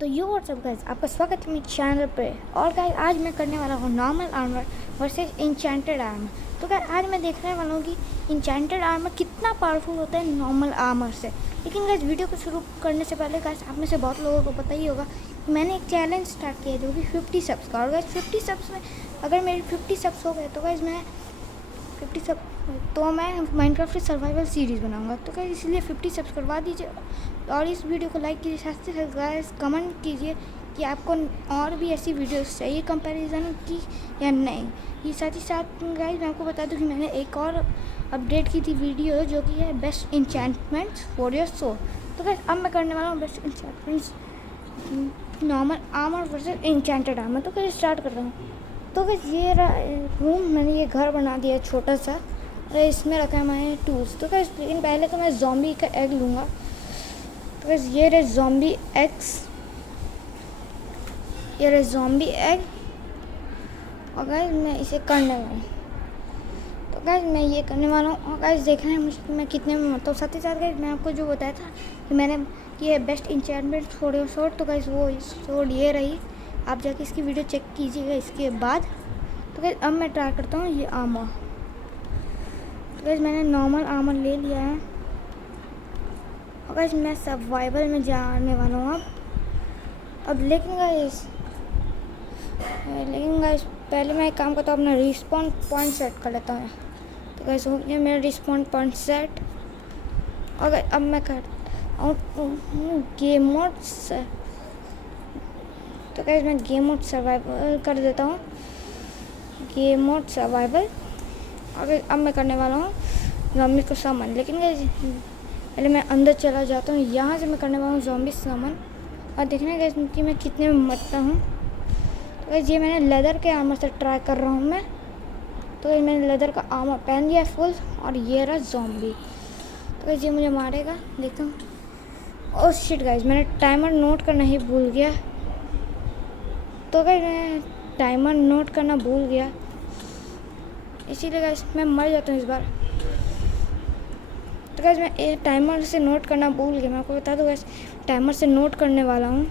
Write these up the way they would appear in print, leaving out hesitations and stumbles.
तो यो WhatsApp guys, आपका स्वागत है मेरे चैनल पे। और गाइस आज मैं करने वाला हूँ normal armour versus enchanted armour. तो गाइस आज मैं देखने वाला हूँ कि इंचेंटेड आर्मर कितना पावरफुल होता है नॉर्मल आर्मर से। लेकिन गाइस वीडियो को शुरू करने से पहले गाइस आप में से बहुत लोगों को पता ही होगा कि मैंने एक चैलेंज स्टार्ट किया है जो कि 50 सब्स का। और गाइस 50 सब्स में अगर मेरी 50 सब्स हो गए तो गाइस मैं 50 सब तो मैं माइनक्राफ्ट की सर्वाइवल सीरीज़ बनाऊंगा। तो गाइस इसलिए 50 सब्स करवा दीजिए और इस वीडियो को लाइक कीजिए, साथ ही साथ गाइस कमेंट कीजिए कि आपको और भी ऐसी वीडियोस चाहिए कंपैरिजन की या नहीं। ये साथ ही साथ गाइस मैं आपको बता दूं कि मैंने एक और अपडेट की थी वीडियो जो कि है best enchantments for your soul. तो गाइस अब मैं करने वाला हूँ best enchantments normal armour versus enchanted armour. तो गाइस स्टार्ट कर रहा हूँ। तो गाइस ये रूम मैंने ये घर बना दिया छोटा सा और इसमें रखा है मैंने टूल्स। तो गाइस लेकिन पहले तो मैं ज़ॉम्बी का एग लूँगा। तो गाइस ये रहे ज़ॉम्बी एग्स, ये रहे ज़ॉम्बी एग और गाइस मैं इसे करने वाला हूँ। तो गाइस मैं ये करने वाला हूँ और गाइस देखना है मुझे मैं कितने में मरता हूँ। साथ ही साथ गाइस मैं आपको जो बताया था कि मैंने ये best enchantment for your soul, तो गाइस वो सोल ये रही, आप जाके इसकी वीडियो चेक कीजिएगा इसके बाद। तो गाइस अब मैं ट्राई करता हूँ ये आर्मर। तो गाइस मैंने नॉर्मल आर्मर ले लिया है और गाइस मैं सर्वाइवल में जाने वाला हूँ अब लेकिन गाइस पहले मैं एक काम करता हूँ, अपना रिस्पॉन पॉइंट सेट कर लेता हूँ। तो गाइस हो गया मेरा रिस्पॉन पॉइंट सेट और गाइस अब मैं करता हूँ गेम मोड से। तो गाइस मैं गेम मोड सर्वाइवल कर देता हूँ, गेम मोड सर्वाइवल। और अब मैं करने वाला हूँ ज़ॉम्बी को समन। लेकिन गाइस पहले मैं अंदर चला जाता हूँ, यहाँ से मैं करने वाला हूँ ज़ॉम्बी समन और देखना गाइस कि मैं कितने में मरता हूँ। तो गाइस ये मैंने लेदर के आर्मर से ट्राई कर रहा हूँ मैं। तो गाइस मैंने लेदर का आर्मर पहन लिया फुल और ये रहा ज़ॉम्बी। तो गाइस ये मुझे मारेगा, देखता हूँ। ओह शिट गाइस मैंने टाइमर नोट करना ही भूल गया। तो गाइस मैं टाइमर नोट करना भूल गया, इसीलिए गाइस मैं मर जाता हूँ इस बार। तो गाइस मैं टाइमर से नोट करना भूल गया, मैं आपको बता दूँ गाइस टाइमर से नोट करने वाला हूँ।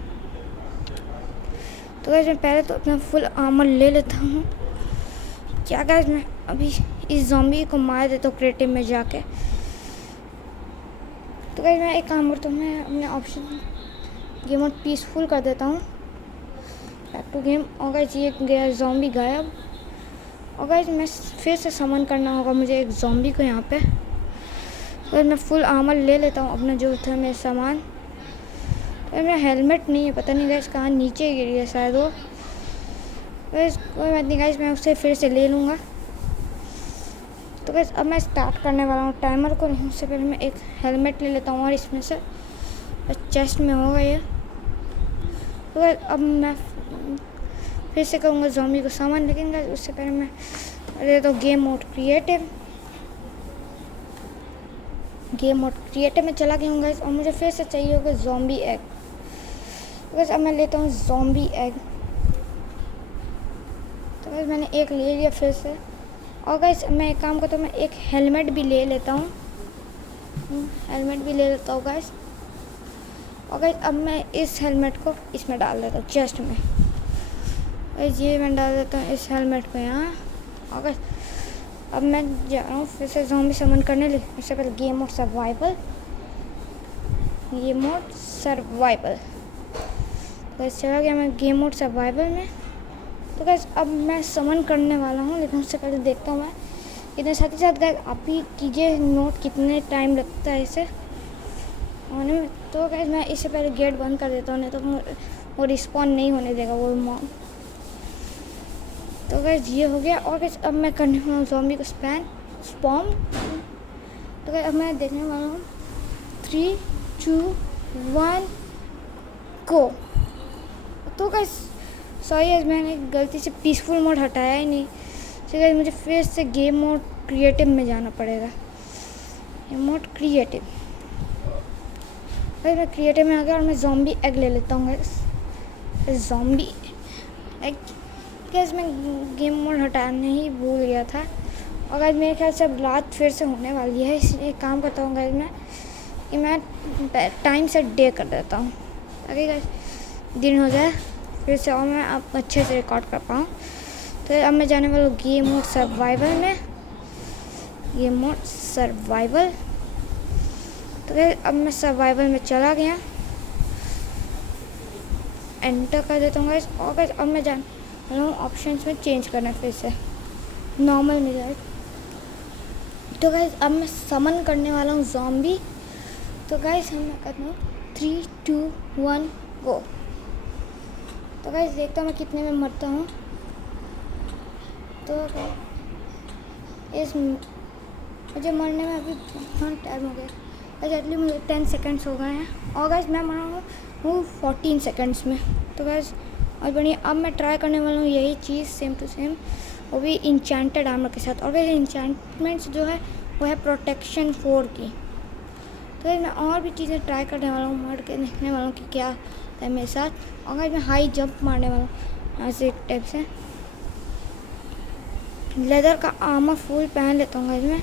तो गाइस मैं पहले तो अपना फुल आर्मर ले लेता हूँ। क्या गाइस मैं अभी इस ज़ॉम्बी को मार देता हूँ क्रिएटिव में जाके। तो गाइस मैं एक काम करता हूँ, मैं अपने ऑप्शन गेम मोड पीसफुल कर देता हूँ, बैक टू गेम। और गाइस ये गया ज़ॉम्बी गायब। और गाइस मैं फिर से समन करना होगा मुझे एक ज़ॉम्बी को यहाँ पे। तो मैं फुल आर्मर ले लेता हूँ अपना जो था मेरा सामान। तो मेरा हेलमेट नहीं है, पता नहीं गाइस कहाँ नीचे गिर गया शायद वो। गाइस कोई बात नहीं गाइस, मैं उसे फिर से ले लूँगा। तो गाइस अब मैं स्टार्ट करने वाला हूँ टाइमर को। उससे पहले मैं एक हेलमेट ले लेता हूँ और इसमें से चेस्ट में होगा ये। तो गाइस अब मैं फिर से करूँगा ज़ॉम्बी को सामान। लेकिन गाइस उससे पहले मैं लेता हूँ game mode creative. Game mode creative में चला गया हूँ गाइस और मुझे फिर से चाहिए होगा ज़ॉम्बी एग। तो गाइस अब मैं लेता हूँ ज़ॉम्बी एग। तो गाइस मैंने एक ले लिया फिर से। और गाइस मैं एक काम करता हूँ, मैं एक हेलमेट भी ले लेता हूँ, हेलमेट भी ले लेता हूँ गाइस। और गाइस अब मैं इस हेलमेट को इसमें डाल देता हूँ चेस्ट में। गाइस ये मैं डाल देता हूँ इस हेलमेट को यहाँ। और गाइस अब मैं जा रहा हूँ फिर से ज़ॉम्बी समन करने। लेकिन उससे पहले game mode survival, game mode survival. तो गाइस चला गया मैं गेम मोड सर्वाइवल में। तो गाइस अब मैं समन करने वाला हूँ, लेकिन उससे पहले देखता हूँ मैं कितने। साथ ही साथ गाइस आप भी कीजिए नोट कितने टाइम लगता है इसे होने में। तो गाइस मैं इससे पहले गेट बंद कर देता हूँ, नहीं तो वो रिस्पॉन्ड नहीं होने देगा वो मॉम। तो गाइस ये हो गया। और गाइस अब मैं करने वाला हूँ ज़ॉम्बी को स्पॉम। तो गाइस अब मैं देखने वाला हूँ 3, 2, 1 गो। तो गाइस सॉरी गाइस मैंने गलती से पीसफुल मोड हटाया ही नहीं। तो गाइस मुझे फिर से गेम मोड क्रिएटिव में जाना पड़ेगा, गेम मोड क्रिएटिव। गाइस मैं क्रिएटिव में आ गया और मैं ज़ॉम्बी एग ले लेता हूँ गाइस, ज़ॉम्बी एग। गाइस मैं गेम मोड हटाने ही भूल गया था। और गाइस मेरे ख्याल से अब रात फिर से होने वाली है, इसलिए काम करता हूँ गाइस मैं कि मैं टाइम से डे कर देता हूँ ताकि गाइस दिन हो जाए फिर से और मैं आप अच्छे से रिकॉर्ड कर पाऊँ। तो अब मैं जाने वाला हूँ गेम मोड सर्वाइवल में। Game mode survival. तो अब मैं सर्वाइवल में चला गया, एंटर कर देता हूँ गाइस। और गाइस अब मैं जान वाला हूँ ऑप्शंस में चेंज करना फिर से नॉर्मल में जाए। तो गाइस अब मैं समन करने वाला हूँ ज़ॉम्बी। तो गाइस हम मैं करता हूँ 3 2 1 गो। तो गाइस देखता हूँ मैं कितने में मरता हूँ। तो इस मुझे मरने में अभी बहुत टाइम हो गया। गाइस एटलीस्ट मुझे 10 सेकंड्स हो गए हैं और गाइस मैं मरा हूँ 14 सेकंड्स में। तो गाइस और बढ़िया अब मैं ट्राई करने वाला हूँ यही चीज़ सेम टू सेम, वो भी इंचेंटेड आर्मर के साथ। और गाइस इंचेंटमेंट्स जो है वो है प्रोटेक्शन 4 की। तो गाइस मैं और भी चीज़ें ट्राई करने वाला हूँ, मार के देखने वाला हूँ कि क्या है मेरे साथ। और गाइस मैं हाई जंप मारने वाला हूँ यहाँ से एक टाइप से। लेदर का आर्मर फुल पहन लेता हूँ गाइस मैं।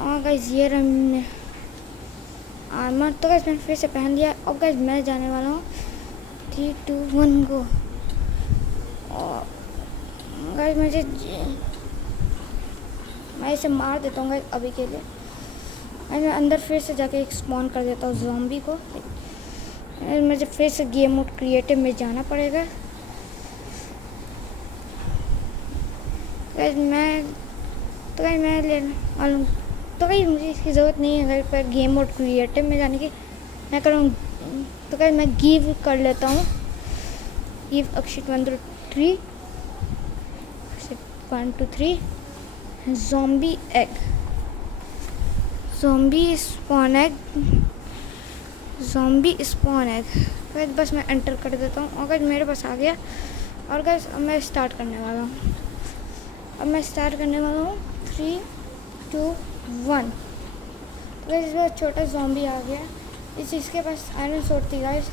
और गाइस ये रहा आर्मर। तो गाइस मैंने फिर से पहन लिया। अब गाइस मैं जाने वाला हूँ 3 2 1 गो। और गाइस मैं इसे मार देता हूँ गाइस अभी के लिए। मैं अंदर फिर से जाके एक स्पॉन कर देता हूँ ज़ॉम्बी को। मुझे फिर से गेम मोड क्रिएटिव में जाना पड़ेगा। गाइस मैं ले मालूम। तो गाइस मुझे इसकी ज़रूरत नहीं है अगर पर गेम मोड क्रिएटिव में जाने की मैं करूँ। तो गाइस मैं गिव कर लेता हूँ। गिव अक्षित 1 2 3 1 2 3 zombie egg, zombie spawn egg, zombie spawn egg. Guys बस मैं एंटर कर देता हूँ और गाइस मेरे पास आ गया। और गाइस अब मैं स्टार्ट करने वाला हूँ। अब मैं स्टार्ट करने वाला हूँ 3 2 1। तो गाइस इस बार छोटा ज़ॉम्बी आ गया। इसके पास आयरन स्वॉर्ड थी गाइस।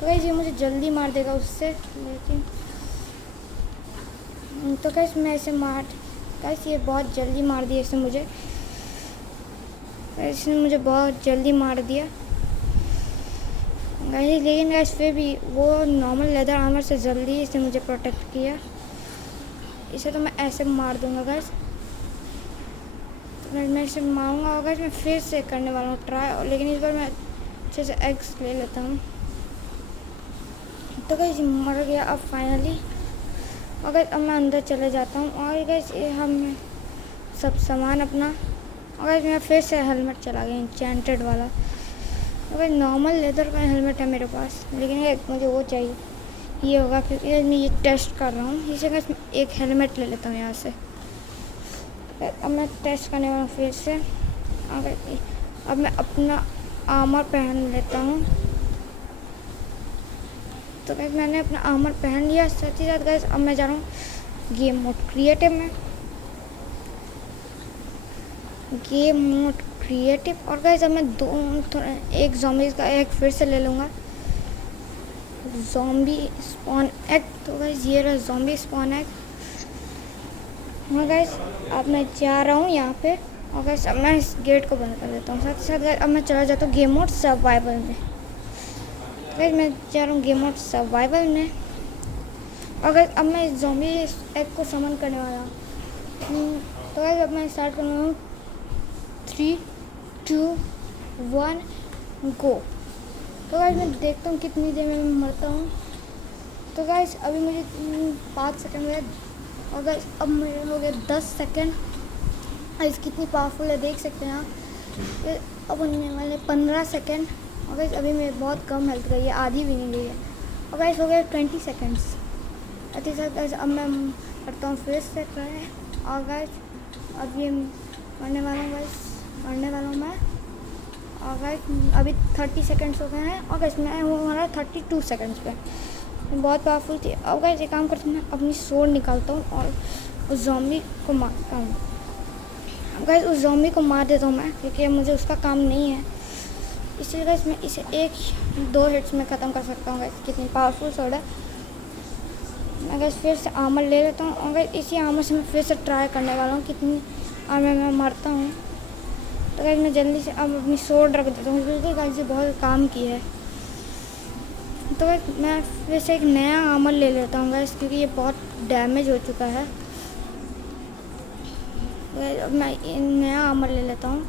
तो गाइस ये मुझे जल्दी मार देगा उससे, लेकिन तो गाइस मैं इसे गाइस ये बहुत जल्दी मार दिया इसने मुझे। इसने मुझे बहुत जल्दी मार दिया गाइस। लेकिन गाइस फिर भी वो नॉर्मल लेदर आर्मर से जल्दी इसने मुझे प्रोटेक्ट किया। इसे तो मैं ऐसे मार दूंगा गाइस। मैं इसे मारूंगा और गाइस मैं फिर से करने वाला हूँ ट्राई। और लेकिन इस बार मैं अच्छे से एग्स ले लेता हूँ। तो गाइस मर गया अब फाइनली। और गाइस अब मैं अंदर चले जाता हूँ। और गाइस ये हम सब सामान अपना। और गाइस मैं फिर से हेलमेट चला गया इंचेंटेड वाला। और गाइस नॉर्मल लेदर का हेलमेट है मेरे पास, लेकिन मुझे वो चाहिए ये होगा क्योंकि मैं ये टेस्ट कर रहा हूँ। इसे गाइस एक हेलमेट ले लेता हूँ यहाँ से। अब मैं टेस्ट करने वाला हूँ फिर से। अब मैं अपना आर्मर पहन लेता हूँ। तो गाइस मैंने अपना आर्मर पहन लिया। साथ ही साथ गाइस अब मैं जा रहा हूँ गेम मोड क्रिएटिव में। Game mode creative. और गाइस अब मैं एक ज़ॉम्बीज़ का एग फिर से ले लूँगा, ज़ॉम्बी स्पॉन एग। तो गाइस ये रहा ज़ॉम्बी स्पॉन एग। हाँ गाइस अब मैं जा रहा हूँ यहाँ पे। और गाइस अब मैं इस गेट को बंद कर देता हूँ। साथ ही साथ गाइस अब मैं चला जाता हूँ गेम मोड सर्वाइवल में। गाइस मैं जा रहा हूँ गेम मोड सर्वाइवल में। और गाइस अब मैं ज़ॉम्बी एग को समन करने वाला हूँ। तो गाइस अब मैं स्टार्ट कर रहा हूँ 3 2 1 गो। तो गाइस मैं देखता हूँ कितनी देर में मैं मरता हूँ। तो गाइस अभी मुझे 5 सेकंड हुए। और गाइस अब मेरे हो गए 10 सेकंड। गाइस कितनी पावरफुल है देख सकते हैं आप। अब होने वाले 15 सेकंड। और गाइस अभी मेरे बहुत कम हेल्थ गई है, आधी भी नहीं गई है। और गाइस हो गए 20 सेकंड्स। अच्छे से गाइस अब मैं करता हूँ फिर से ट्राई। और गाइस अब ये मरने वाला हूँ गाइस, मरने वाला हूँ मैं। और गाइस अभी 30 सेकंड्स हो गए हैं। और गाइस मैं हूँ हमारा 32 सेकंड्स पे। बहुत पावरफुल थी। अब गाइस एक काम करता हूँ, मैं अपनी स्वॉर्ड निकालता हूँ और उस ज़ॉम्बी को मारता हूँ। अब गाइस उस ज़ॉम्बी को मार देता हूँ मैं, क्योंकि मुझे उसका काम नहीं है। इसलिए गाइस मैं इसे 1-2 हिट्स में ख़त्म कर सकता हूँ। गाइस कितनी पावरफुल स्वॉर्ड है। मैं गाइस फिर से आर्मर ले लेता हूँ। और गाइस इसी आर्मर से मैं फिर से ट्राई करने वाला हूँ कितनी आर्मर में मरता हूँ। तो गाइस मैं जल्दी से अब अपनी सोड रख देता हूँ क्योंकि गाइस ये बहुत काम की है। तो गाइस मैं फिर से एक नया आर्मर ले लेता हूँ गाइस, क्योंकि ये बहुत डैमेज हो चुका है। तो अब मैं नया आर्मर ले लेता हूँ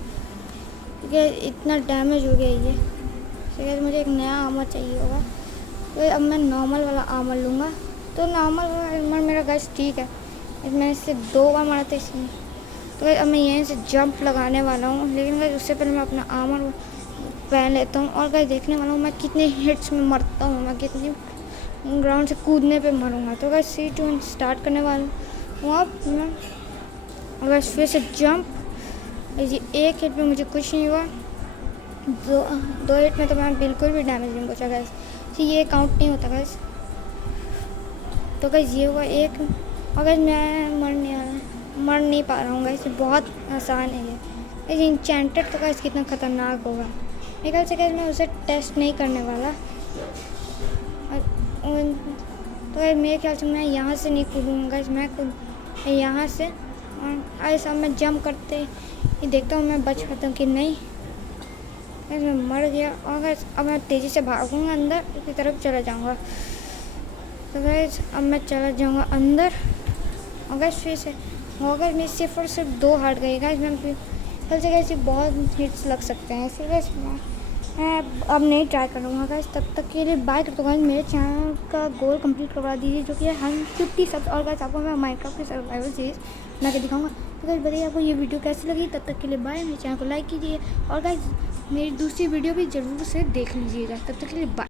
क्योंकि इतना डैमेज हो गया ये। तो गाइस मुझे एक नया आर्मर चाहिए होगा, तो अब मैं नॉर्मल वाला आर्मर लूँगा। तो नॉर्मल वाला आर्मर मेरा गाइस ठीक है, मैंने इससे 2 बार मारा था इसमें। तो गाइस अब मैं यहीं से जंप लगाने वाला हूँ, लेकिन गाइस उससे पहले मैं अपना आर्मर पहन लेता हूँ और गाइस देखने वाला हूँ मैं कितने हिट्स में मरता हूँ, मैं कितनी ग्राउंड से कूदने पे मरूंगा। तो गाइस 3 2 1 स्टार्ट करने वाला हूँ। अब मैं गाइस फिर से जंप, ये एक हिट में मुझे कुछ नहीं हुआ, दो हिट में तो मैं बिल्कुल भी डैमेज नहीं पहुँचा गाइस, ये काउंट नहीं होता गाइस। तो गाइस ये हुआ एक, और गाइस मैं मर नहीं पा रहा हूँ गाइस, बहुत आसान है ये इंचेंटेड। तो गाइस कितना ख़तरनाक होगा, मेरे ख्याल से गाइस मैं उसे टेस्ट नहीं करने वाला। तो गाइस मेरे ख्याल से मैं यहाँ से नहीं कूदूँगा गाइस, मैं यहाँ से और ऐसा मैं जंप करते ही देखता हूँ मैं बच पाता हूँ कि नहीं। गाइस मैं मर गया, और गाइस अब मैं तेज़ी से भागूँगा अंदर की तरफ चला जाऊँगा। तो गाइस अब मैं चला जाऊँगा अंदर, और गाइस फिर से अगर मेरी सिर्फ और सिर्फ 2 हार्ट गई गाइस, मैं कल से गाइस बहुत हिट्स लग सकते हैं, इसलिए गाइस मैं अब नहीं ट्राई करूँगा गाइस। तब तक के लिए बाय करता हूँ गाइस। मेरे चैनल का गोल कंप्लीट करवा दीजिए जो कि है 150 सब्स, और गाइस आपको मैं माइनक्राफ्ट की सर्वाइवल सीरीज बना के दिखाऊँगा। तो गाइस बताइए आपको ये वीडियो कैसी लगी। तब तक के लिए बाय, मेरे चैनल को लाइक कीजिए और गाइस मेरी दूसरी वीडियो भी ज़रूर से देख लीजिएगा। तब तक के लिए बाय।